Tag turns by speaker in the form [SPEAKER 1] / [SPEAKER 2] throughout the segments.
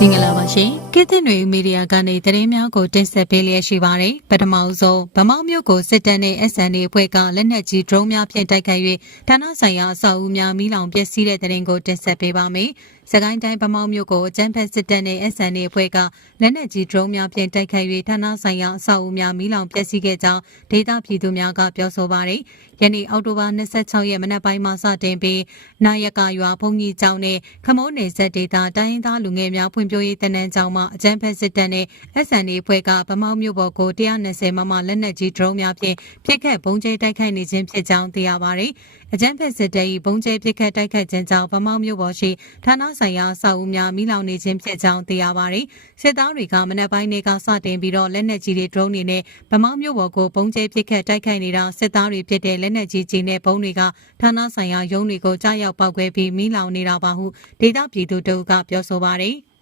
[SPEAKER 1] မင်္ဂလာပါရှင်။ ခေတ်သစ်တွေမီဒီယာကနေသတင်းများကိုတင်ဆက်ပေးလျက်ရှိပါတယ်။ပထမအဆုံးဗမောက်မြို့ကိုစစ်တပ်နဲ့ SN အဖွဲ့ကလက်နက်ကြီး drone များဖြင့်တိုက်ခိုက်၍ဌာနဆိုင်ရာအဆောက်အဦများမိလောင်ပျက်စီးတဲ့သတင်းကိုတင်ဆက်ပေးပါမယ်။စကိုင်းတိုင်းဗမောက်မြို့ကိုအကြမ်းဖက်စစ်တပ်နဲ့ SN အဖွဲ့ကလက်နက်ကြီး drone များဖြင့်တိုက်ခိုက်၍ဌာနဆိုင်ရာအဆောက်အဦများမိလောင်ပျက်စီးခဲ့ကြောင်းဒေသပြည်သူများကပြောဆိုပါတယ်။ယနေ့အောက်တိုဘာ26ရက်မနက်ပိုင်းမှာစတင်ပြီးနာယကရွာဘုံကြီးကျောင်းနဲ့ခမိုးနယ်ဆက်ဒေသတိုင်းရင်းသားလူငယ်များဖွံ့ဖြိုးရေးတနန်းကျောင်းမှအကြမ်းဖက်စစ်တပ်နဲ့ SN အဖွဲ့ကဗမောက်မြို့ပေါ်ကို120မမလက်နက်ကြီး drone များဖြင့်ပစ်ခတ်ပုံကျဲတိုက်ခိုက်နေခြင်းဖြစ်ကြောင်းသိရပါတယ်။အကြမ်းဖက်စစ်တပ်၏ပုံကျဲပစ်ခတ်တိုက်ခိုက်ခြင်းကြောင့်ဗမောက်မြို့ပေါ်ရှိဌာနဆိုင်ရာအဆောက်အဦများမိလောင်နေခြင်းဖြစ်ကြောင်းသိရပါတယ်။စစ်သားတွေကမနက်ပိုင်းတွေကစတင်ပြီးတော့လက်နက်ကြီးတွေ drone တွေနဲ့ဗမောက်မြို့ပေါ်ကိုပုံကျဲပစ်ခတ်တိုက်ခိုက်နေတာစစ်သားတွေဖြစ်တဲ့လက်နက်ကြီးကြီးနဲ့ဘုံတွေကဌာနဆိုင်ရာရုံးတွေကိုကြားရောက်ပောက်ကွဲပြီးမိလောင်နေတာပါဟုဒေသပြည်သူတို့ကပြောဆိုပါတယ်။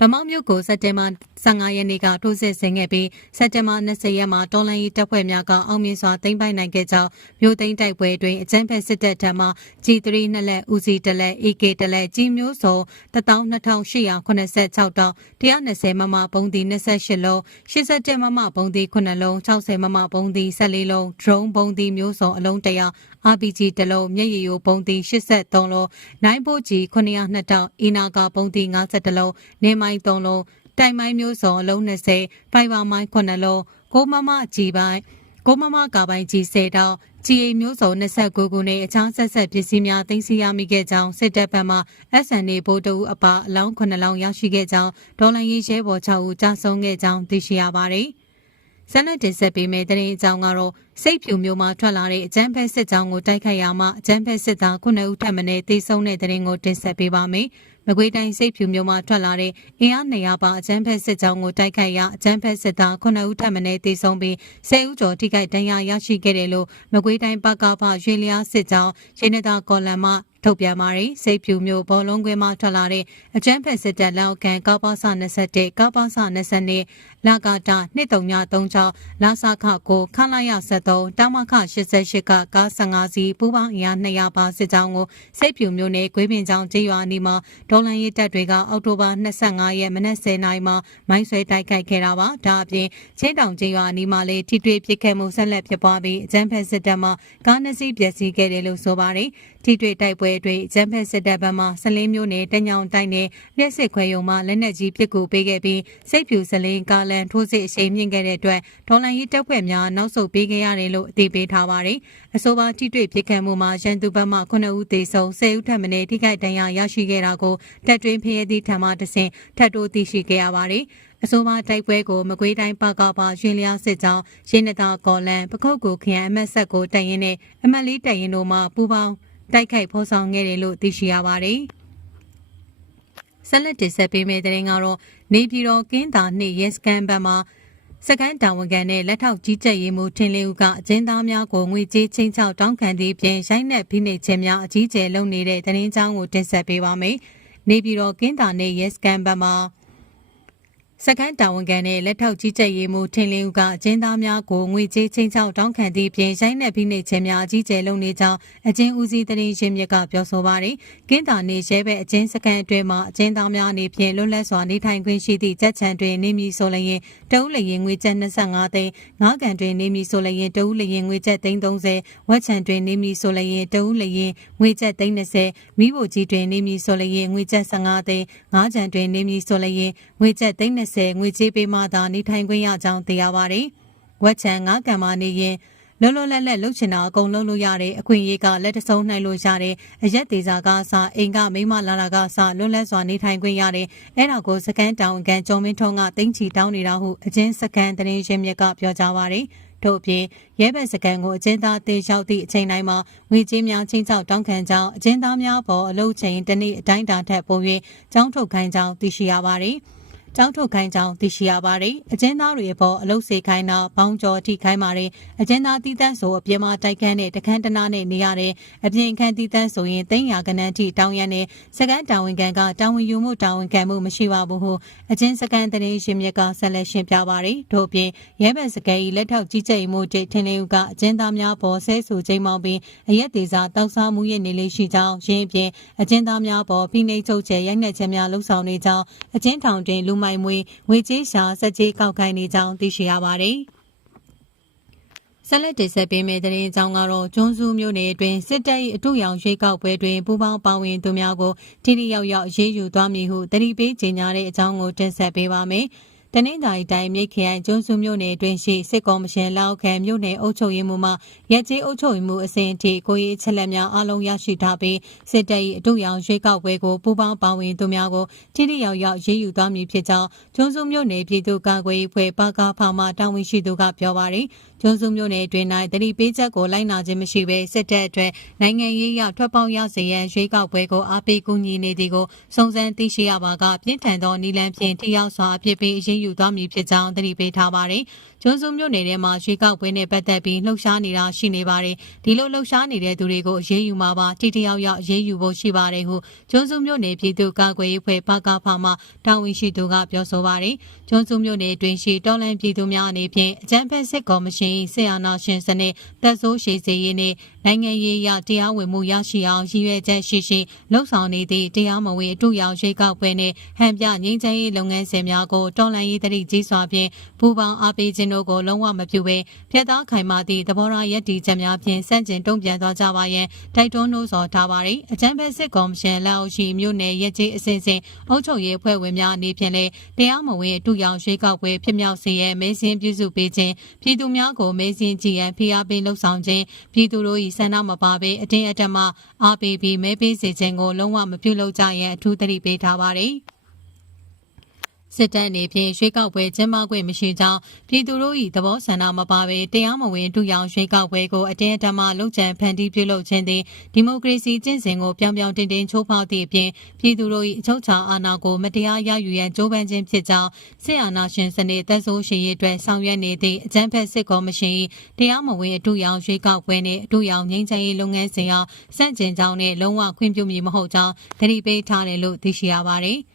[SPEAKER 1] ဗမောက်မြို့ကိုစက်တင်ဘာ15ရက်နေ့ကထိုးစစ်ဆင်ခဲ့ပြီးစက်တင်ဘာ20ရက်မှာတော်လန်ရေးတပ်ဖွဲ့များကအောင်မြင်စွာသိမ်းပိုက်နိုင်ခဲ့ကြောင်းမြို့သိမ်းတိုက်ပွဲတွင်အကြမ်းဖက်စစ်တပ်ထံမှ G3 နှစ်လက်ဦးစီးတစ်လက် AK တစ်လက်ကြီးမျိုးစုံ12886တောင်း120မမပုံသီ28လုံး87မမပုံသီ9လုံး60မမပုံသီ14လုံး drone ပုံသီမျိုးစုံအလုံး100 RPG တစ်လုံးမျက်ရည်ယိုပုံသီ83လုံးနိုင်ဖို့ကြီး902တောင်းအီနာကပုံသီ52လုံးနေမိုင်း3လုံးတိုင်မိုင်းမျိုးစုံအလုံး20ဖိုင်ဘာမိုင်း9လုံးကိုမမကြီးပိုင်းကိုမမကာပိုင်းကြီး10တောင်း GA မျိုးစုံ29ခုနဲ့အခြားဆက်ဆက်ပစ္စည်းများသိမ်းဆည်းရမိခဲ့ကြောင်းစစ်တပ်ဘက်မှ SNA ဗိုလ်တအူအပါအလောင်း9လောင်းရရှိခဲ့ကြောင်းဒေါ်လာရေးရဲဘော်6ဦးကြာဆုံးခဲ့ကြောင်းသိရှိရပါတယ်။ဆန္ဒတင်ဆက်ပေးမယ့်သတင်းအကြောင်းကတော့စိတ်ဖြူမျိုးမှထွက်လာတဲ့အကြမ်းဖက်စစ်ကြောင်းကိုတိုက်ခိုက်ရမှအကြမ်းဖက်စစ်သား9ဦးထပ်မံတေဆုံးတဲ့သတင်းကိုတင်ဆက်ပေးပါမယ်။ မကွေးတိုင်းစိတ်ဖြူမျိုးမှထွက်လာတဲ့အင်အား200ပါအကြမ်းဖက်စစ်ကြောင်းကိုတိုက်ခိုက်ရာအကြမ်းဖက်စစ်သား9ဦးထပ်မံတေဆုံးပြီး10ဦးကျော်ထိခိုက်ဒဏ်ရာရရှိခဲ့တယ်လို့မကွေးတိုင်းပကဖရွှေလျားစစ်ကြောင်းရင်းနေတာကော်လန်မှ ထုတ်ပြန်ပါတယ်စိတ်ဖြူမျိုးဘောလုံးကွင်းမှထွက်လာတဲ့အကျန်းဖက်စစ်တပ်လက်အောက်ခံကောက်ပါစ21ကောက်ပါစ22လာကာတာ2336လာစာခကိုခလာရ73တောင်မခ88ကကား15စီးပူးပေါင်းအင်အား200ပါစစ်ကြောင်းကိုစိတ်ဖြူမျိုးနဲ့ဂွေးပင်ချောင်းကျေးရွာအနီးမှာဒေါ်လန်ရေးတပ်တွေကအောက်တိုဘာ25ရက်မနက်10:00နာရီမှာမိုင်းဆွဲတိုက်ခိုက်ခဲ့တာပါဒါအပြင်ချင်းတောင်ကျေးရွာအနီးမှာလည်းထိတွေ့ပစ်ခတ်မှုဆက်လက်ဖြစ်ပွားပြီးအကျန်းဖက်စစ်တပ်မှကားနှစ်စီးပျက်စီးခဲ့တယ်လို့ဆိုပါတယ်ထိတွေ့တိုက်ပွဲအတွင်းဂျမ်ဖက်စစ်တပ်ဘက်မှစလင်းမျိုးနဲ့တညောင်တိုင်းနဲ့လက်စစ်ခွဲယုံမှလက်နက်ကြီးပစ်ကူပေးခဲ့ပြီးစိတ်ဖြူစလင်းကားလန်ထိုးစစ်အရှိန်မြင့်ခဲ့တဲ့အတွက်ဒေါ်လာရေးတပ်ဖွဲ့များနောက်ဆုတ်ပေးခဲ့ရတယ်လို့အသိပေးထားပါတယ်။အဆိုပါထိတွေ့ပစ်ခတ်မှုမှာရန်သူဘက်မှ9ဦးသေဆုံး10ဦးထပ်မံထိခိုက်ဒဏ်ရာရရှိခဲ့တာကိုတပ်တွင်းဖျဲသည့်ထံမှတဆင့်ထပ်တိုးသိရှိခဲ့ရပါတယ်။အဆိုပါတိုက်ပွဲကိုမကွေးတိုင်းပကပရွှေလျားစစ်ကြောင်းရင်းနတာကော်လန်ပခုတ်ကိုခရိုင်အမတ်ဆက်ကိုတိုင်ရင်နဲ့အမတ်လေးတိုင်ရင်တို့မှပူးပေါင်း တိုက်ခိုက်ဖော်ဆောင်ခဲ့တယ်လို့သိရှိရပါတယ်။ဆက်လက်တင်ဆက်ပေးမယ့်သတင်းကတော့နေပြည်တော်ကင်းတာနှင့်ရဲစခန်းဘက်မှစကန်တာဝန်ခံနဲ့လက်ထောက်ကြီးကြပ်ရေးမှူးထင်လေးဦးကအကျဉ်းသားများကိုငွေကြေးချင်းချောက်တောင်းခံသည့်ပြင်ရိုက်နှက်ဖိနှိပ်ခြင်းများအကြီးကျယ်လုပ်နေတဲ့သတင်းကြောင်းကိုတင်ဆက်ပေးပါမယ်။နေပြည်တော်ကင်းတာနှင့်ရဲစခန်းဘက်မှ စကန်တာဝန်ခံနဲ့လက်ထောက်ကြီးကြပ်ရေးမှူးထင်လင်းဦးကအကျဉ်းသားများကိုငွေကြေးချင်းချောက်တောင်းခံသည့်ပြင်ရိုင်းနှက်ဖိနှိပ်ခြင်းများအကြီးကျယ်လုပ်နေကြောင်းအကျဉ်းဦးစီးသတင်းရင်းမြစ်ကပြောဆိုပါတယ်။ကင်းတာနေရဲဘက်အကျဉ်းစကန်အတွင်းမှာအကျဉ်းသားများအနေဖြင့်လွတ်လပ်စွာနေထိုင်ခွင့်ရှိသည့်ကြက်ချံတွင်နေမည်ဆိုလျင်တအုပ်လျင်ငွေကျပ်25သိန်းငါးကန်တွင်နေမည်ဆိုလျင်တအုပ်လျင်ငွေကျပ်သိန်း30ဝက်ချံတွင်နေမည်ဆိုလျင်တအုပ်လျင်ငွေကျပ်သိန်း30မိဖို့ကြီးတွင်နေမည်ဆိုလျင်ငွေကျပ်15သိန်းငါးချံတွင်နေမည်ဆိုလျင်ငွေကျပ်သိန်း30ငွေကြေးပေးမှသာနေထိုင်ခွင့်ရကြောင်းသိရပါတယ်။ဝက်ချံငါးကံမနေရင်လောလောလတ်လက်လှုပ်ချင်တာအကုန်လုံးလို့ရတယ်အခွင့်အရေးကလက်တဆုံးနိုင်လို့ရတယ်အရက်သေးစာကအစအိမ်ကမိမလာလာကအစလွတ်လပ်စွာနေထိုင်ခွင့်ရတယ်အဲ့ဒါကိုစကန်တောင်ကန်ကျုံမင်းထုံးကတင်းချီတောင်းနေတာဟုအချင်းစကန်တရင်ရှင်မြက်ကပြောကြပါတယ်တို့အပြင်ရဲဘက်စကန်ကိုအကျဉ်းသားတေရောက်သည့်အချိန်တိုင်းမှာငွေကြေးများချင်းချောက်တောင်းခံကြောင်းအကျဉ်းသားများပေါ်အလုပ်ချိန်တစ်နေ့အတိုင်းအတာထက်ပို၍ကြောင်းထုတ်ခိုင်းကြောင်းသိရှိရပါတယ်။ဒ ကြောင်းထုတ်ခိုင်းကြောင်းသိရှိရပါတယ်။အကျဉ်းသားတွေအပေါ်အလုတ်စေခိုင်းတာဘောင်းကျော်ထိခိုင်းပါတယ်။အကျဉ်းသားတီးတန်းဆိုအပြင်မှာတိုက်ခန်းနဲ့တခန်းတနာနဲ့နေရတယ်။အပြင်ခန်းတီးတန်းဆိုရင်သိန်းရာကနန်းထိတောင်းရတဲ့စကန်တာဝန်ခံကတာဝန်ယူမှုတာဝန်ခံမှုမရှိပါဘူးဟုအကျဉ်းစကန်တရင်ရှင်မြက်ကဆက်လက်ရှင်းပြပါတယ်။ထို့ပြင်ရဲဘက်စကန်၏လက်ထောက်ကြီးကြပ်မှုတိတ်ထင်းလင်းဦးကအကျဉ်းသားများပေါ်ဆဲဆူချိန်မောင်းပြီးအရက်သေးစားတောက်စားမှုရဲ့နေလေးရှိကြောင်းရင်းပြင်အကျဉ်းသားများပေါ်ဖိနှိပ်ချုပ်ချယ်ရိုက်နှက်ခြင်းများလှုံ့ဆော်နေကြောင်းအကျဉ်းထောင်တွင်လူမိုင်မွေငွေကြေးရှာစက်ကြေးကောက်ခိုင်းနေကြောင်းသိရှိရပါတယ်။ဆက်လက်တင်ဆက်ပေးမယ့်သတင်းအကြောင်းကတော့ကျွန်းစုမြို့နယ်အတွင်းစစ်တပ်၏အထူးရောင်ရွေးကောက်ပွဲတွင်ပူးပေါင်းပါဝင်သူများကိုထိထိရောက်ရောက်ရေးယူသွားမည်ဟုတတိပေးကြေညာတဲ့အကြောင်းကိုတင်ဆက်ပေးပါမယ်။ တနင်္သာရီတိုင်းမြိတ်ခရိုင်ကျွန်းစုမြို့နယ်အတွင်းရှိစစ်ကော်မရှင်လက်အောက်ခံမြို့နယ်အုပ်ချုပ်ရေးမှူးမှရက်ကျေးအုပ်ချုပ်ရေးမှူးအစဉ်အထိကိုရေးချက်လက်များအလုံးရရှိထားပြီးစစ်တပ်၏အထူးရောင်ရွေးကောက်ပွဲကိုပူးပေါင်းပါဝင်သူများကိုထိထိရောက်ရောက်ရေးယူသွားမည်ဖြစ်ကြောင်းကျွန်းစုမြို့နယ်ပြည်သူ့ကာကွယ်ရေးဖွဲ့ပါကားဖောင်မှတာဝန်ရှိသူကပြောပါရယ်ကျွန်းစုမြို့နယ်အတွင်း၌တတိပေးချက်ကိုလိုက်နာခြင်းမရှိဘဲစစ်တပ်အတွက်နိုင်ငံရေးရထွက်ပေါက်ရစေရန်ရွေးကောက်ပွဲကိုအားပေးကူညီနေသည်ကိုစုံစမ်းသိရှိရပါကပြင်းထန်သောနီလန်ဖြင့်ထိရောက်စွာအဖြစ်ပေးအရေးယူသွားမည်ဖြစ်ကြောင်းတတိပေးထားပါတယ်။ကျွန်းစုမြို့နယ်ထဲမှာရွေးကောက်ပွဲနဲ့ပတ်သက်ပြီးလှုပ်ရှားနေတာရှိနေပါတယ်။ဒီလိုလှုပ်ရှားနေတဲ့သူတွေကိုအရေးယူမှာပါတိတယောက်ယောက်အရေးယူဖို့ရှိပါတယ်ဟုကျွန်းစုမြို့နယ်ပြည်သူ့ကာကွယ်ရေးဖွဲ့ပကဖမှတာဝန်ရှိသူကပြောဆိုပါတယ်။ကျွန်းစုမြို့နယ်အတွင်းရှိတော်လန်ပြည်သူများအနေဖြင့်အကြမ်းဖက်စစ်ကော်မရှင်ဆရာနာရှင်စနစ်တပ်ဆိုးရှိစေရေးနဲ့နိုင်ငံရေးအရတရားဝင်မှုရရှိအောင်ရည်ရွယ်ချက်ရှိရှိလှုံ့ဆော်နေသည့်တရားမဝင်အတူရောင်ရွေးကောက်ပွဲနဲ့ဟန်ပြငြိမ်းချမ်းရေးလုပ်ငန်းစဉ်များကိုတော်လှန်ရေးတတိကြီးစွာဖြင့်ပူးပေါင်းအားပေးခြင်းတို့ကိုလုံးဝမပြုဘဲဖျက်သားခိုင်မာသည့်သဘောထားရည်တည်ချက်များဖြင့်စန့်ကျင်တုံ့ပြန်သွားကြပါရန်တိုက်တွန်းနှိုးဆော်ထားပါသည်အကြံဖက်စစ်ကော်မရှင်လက်အောက်ရှိမြို့နယ်ရဲကြီးအစဉ်စဉ်အုပ်ချုပ်ရေးအဖွဲ့ဝင်များအနေဖြင့်လည်းတရားမဝင်အတူရောင်ရွေးကောက်ပွဲဖြစ်မြောက်စေရန်မဲစင်းပြုစုပေးခြင်းပြည်သူများကိုမဲစင်းကြည်ရန်ဖိအားပေးလှုံ့ဆော်ခြင်းပြည်သူတို့၏ဆန္ဒမပါဘဲအတင်းအဓမ္မအားပေးပြီးမဲပေးစေခြင်းကိုလုံးဝမပြုလုပ်ကြရန်အထူးသတိပေးထားပါသည် စစ်တပ်အနေဖြင့်ရွေးကောက်ပွဲကျင်းပခွင့်မရှိကြောင်းပြည်သူတို့၏သဘောဆန္ဒမပါဘဲတရားမဝင်တူရောင်ရွေးကောက်ပွဲကိုအတင်းအဓမ္မလုံခြံဖန်တီးပြုလုပ်ခြင်းသည်ဒီမိုကရေစီကျင့်စဉ်ကိုပြောင်ပြောင်တင်တင်ချိုးဖောက်သည့်အပြင်ပြည်သူတို့၏အချုပ်အခြာအာဏာကိုမတရားရယူရန်ကြိုးပမ်းခြင်းဖြစ်ကြောင်းစစ်အာဏာရှင်စနစ်တပ်ဆိုးရှိရေးအတွက်ဆောင်ရွက်နေသည့်အကြမ်းဖက်စစ်ကော်မရှင်၏တရားမဝင်အတူရောင်ရွေးကောက်ပွဲနှင့်အတူရောင်ငြိမ်းချမ်းရေးလုပ်ငန်းစဉ်အားစန့်ကျင်ကြောင်းနှင့်လုံးဝခွင့်ပြုမည်မဟုတ်ကြောင်းသတိပေးထားတယ်လို့သိရှိရပါသည်။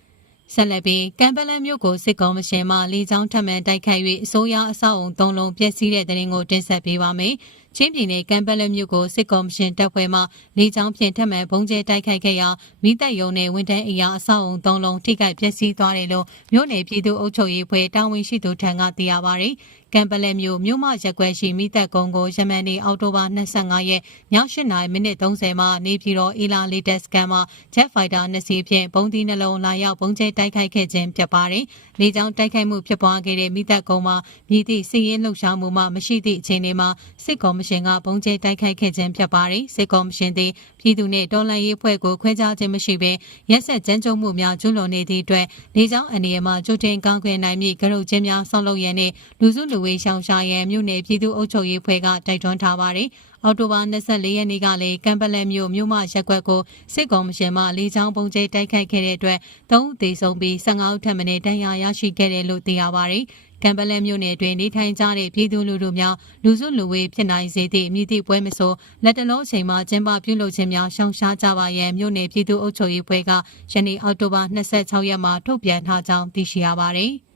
[SPEAKER 1] ဆက်လက်ပြီးကမ်ပလန်မြို့ကိုစစ်ကောင်မရှင်မှလေကြောင်းထပ်မံတိုက်ခိုက်၍အစိုးရအဆောက်အုံ၃လုံးပျက်စီးတဲ့တဲ့ရင်ကိုတင်ဆက်ပေးပါမယ်။ချင်းပြည်နယ်ကမ်ပလမြို့ကိုစစ်ကော်မရှင်တပ်ဖွဲ့မှလေကြောင်းဖြင့်ထပ်မံဘုံကျဲတိုက်ခိုက်ခဲ့ရာမိသက်ယုံနဲ့ဝန်ထမ်းအရာအဆောက်အုံ၃လုံးထိခိုက်ပျက်စီးသွားတယ်လို့မြို့နယ်ပြည်သူ့အုပ်ချုပ်ရေးဖွဲ့တာဝန်ရှိသူထံကသိရပါဗျ။ကမ်ပလက်မြို့မြို့မရက်ကွက်ရှိမိသက်ကုန်းကိုယမန်နေ့အောက်တိုဘာ25ရက်ည8:00နာရီမိနစ်30မှာနေပြည်တော်အီလာလေးတက်စကန်မှာ Jet Fighter 2စီးဖြင့်ဘုံသီးနှလုံးလာရောက်ဘုံကျဲတိုက်ခိုက်ခဲ့ခြင်းဖြစ်ပါတယ်။လေကြောင်းတိုက်ခိုက်မှုဖြစ်ပွားခဲ့တဲ့မိသက်ကုန်းမှာမြည်သည့်စီးရင်လှုပ်ရှားမှုမှမရှိသည့်အခြေအနေမှာစစ်ကော်မရှင်ကဘုံကျဲတိုက်ခိုက်ခဲ့ခြင်းဖြစ်ပါတယ်။စစ်ကော်မရှင်သည်ပြည်သူနှင့်တော်လှန်ရေးအဖွဲ့ကိုခွဲခြားခြင်းမရှိဘဲရက်ဆက်ကြမ်းကြုတ်မှုများကျူးလွန်နေသည့်အတွက်လေကြောင်းအနေအမှကြိုတင်ကောင်းခွင့်နိုင်မည့်ကရုချင်းများဆောက်လုပ်ရန်နှင့်လူစုလူဝေးရှောင်ရှားရန်မြို့နယ်ပြည်သူ့အုပ်ချုပ်ရေးဖွဲ့ကတိုက်တွန်းထားပါတယ်။ အော်တိုဘာ24ရက်နေ့ကလည်းကမ်ပလန်မြို့မြို့မရက်ကွက်ကိုစစ်ကောင်မရှင်မှလေကြောင်းပုံကျဲတိုက်ခိုက်ခဲ့တဲ့အတွက်၃ဦးသေဆုံးပြီး15ဦးထပ်မံတန်းရာရရှိခဲ့တယ်လို့သိရပါတယ်။ကံပလဲမြို့နယ်တွင်နေထိုင်ကြတဲ့ပြည်သူလူထုများလူစုလူဝေးဖြစ်နိုင်စေသည့်မြည်သည့်ပွဲမဆိုလက်တလုံးအချိန်မှာကျင်းပပြုလုပ်ခြင်းများရှောင်ရှားကြပါရန်မြို့နယ်ပြည်သူ့အုပ်ချုပ်ရေးဖွဲ့ကယနေ့အောက်တိုဘာ26ရက်မှာထုတ်ပြန်ထားကြောင်းသိရှိရပါသည်။